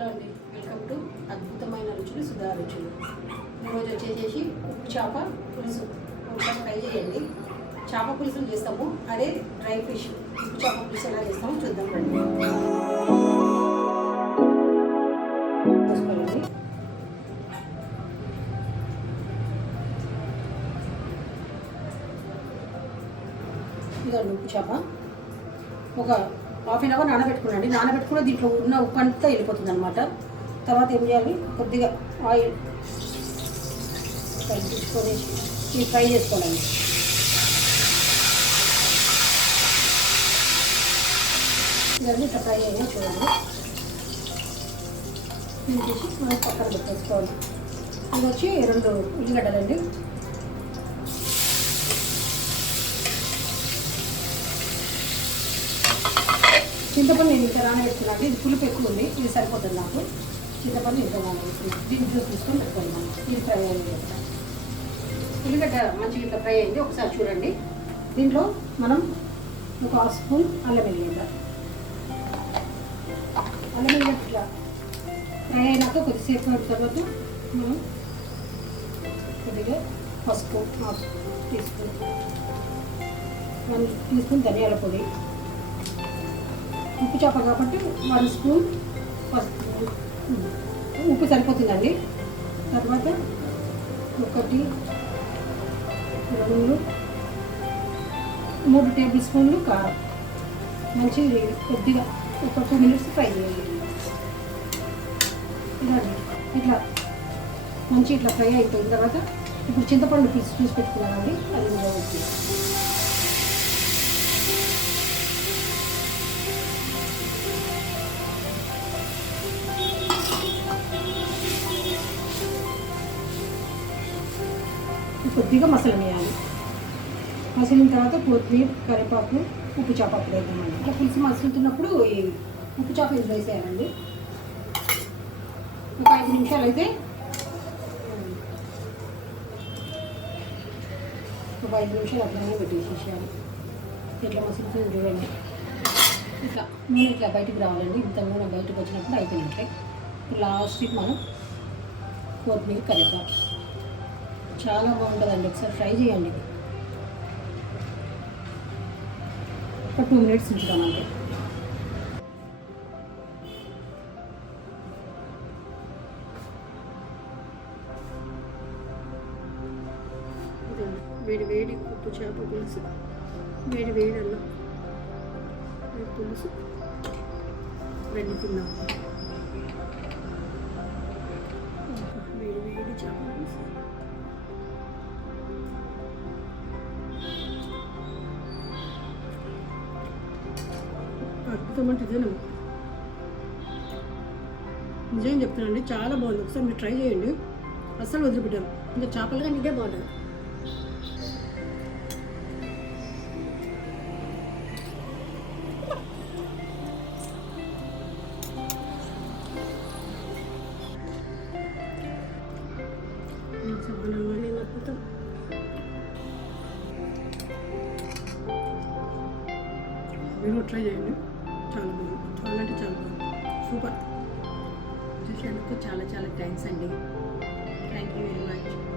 Hello అండి, welcome to అద్భుతమైన రుచులు సుధా రుచులు. ఈరోజు వచ్చేసి ఉప్పు చేప పులుసు ఒకసారి ట్రై చేయండి. చేప పులుసులు చేస్తాము, అదే డ్రై ఫిష్ ఉప్పు చేప పులుసు ఎలా చేస్తామో చూద్దాం రండి. పోసుకోవాలండి. ఇదండి ఉప్పు చేప. ఒక హాఫ్ అన్ అవర్ నానబెట్టుకున్నాండి. నానబెట్టుకున్న దీంట్లో ఉన్న ఉప్పు అంతా వెళ్ళిపోతుంది అనమాట. తర్వాత ఏం చేయాలి, కొద్దిగా ఆయిల్ తీసుకొని ఇది ఫ్రై చేసుకోవాలండి. ఇవన్నీ ఇట్లా ఫ్రై అయ్యాయి చూడండి. తీసి మనం పక్కన పెట్టేసుకోవాలి. ఇది వచ్చి 2 ఉల్లిగడ్డలండి. చింతపండు నేను ఇంకా నానబెట్టుకున్నాను. ఇది పులుపు ఎక్కువ ఉంది, ఇది సరిపోతుంది నాకు. చింతపండు ఇంకా నానబెట్టుకున్నాను. దీన్ని జ్యూస్ తీసుకొని పెట్టుకున్నాను. ఇది ఫ్రై అయ్యింది. ఉల్లిగడ్డ మంచిగా ఇట్లా ఫ్రై అయింది. ఒకసారి చూడండి. దీంట్లో మనం ఒక 1 స్పూన్ అల్లం వెల్లిగడ్డ ఇట్లా ఫ్రై అయినాక కొద్దిసేపు తర్వాత మనం కొద్దిగా పసుపు 1 టీ స్పూన్, 1 టీ స్పూన్ ధనియాల పొడి, ఉప్పు చేప కాబట్టి 1 స్పూన్ ఉప్పు సరిపోతుందండి. తర్వాత 1, 2, 3 టేబుల్ స్పూన్లు కారం. మంచి కొద్దిగా ఒక 2 మినిట్స్ ఫ్రై చేయాలి. ఇదండి ఇట్లా మంచి ఇట్లా ఫ్రై అయిపోయిన తర్వాత ఇప్పుడు చింతపండు తీసి పెట్టుకున్నానండి. అది వచ్చింది. కొద్దిగా మసలనేయాలి. మసిలిన తర్వాత కొత్తిమీర, కరివేపాకు, ఉప్పు చేప వేద్దామండి. ఇట్లా పులుసు మసులుతున్నప్పుడు ఈ ఉప్పు చేప ఇందులో వేసేయాలండి. ఒక 5 నిమిషాలు అయితే ఒక 5 నిమిషాలు అట్లనే పెట్టేసేయాలి. ఇట్లా మసులుతుంది చూడండి. ఇట్లా నూనె ఇట్లా బయటకు రావాలండి. ఇంత నూనె బయటకు వచ్చినప్పుడు అయిపోయినట్లే. లాస్ట్కి మనం కొత్తిమీర, కరివేపాకు చాలా బాగుంటుందండి. ఒకసారి ట్రై చేయండి. ఒక 2 మినిట్స్ ఉంచుతాం అంతే. వేడి వేడి ఉప్పు చేప పులుసు, వేడి వేడి అన్నం పులుసు రెండు తిన్నాం. వేడి వేడి చేప పులుసు. అద్భుతమంటే ఇదేనా, నిజం చెప్తానండి. చాలా బాగుంది. ఒకసారి మీరు ట్రై చేయండి. అస్సలు వదిలిపెట్టారు. ఇంకా చేపలు కానీ ఇదే బాగుంటుంది. మీరు ట్రై చేయండి. చాలా బాగుంది. చాలా అంటే చాలా బాగుంది. సూపర్. చూసినందుకు చాలా చాలా థ్యాంక్స్ అండి. Thank you very much.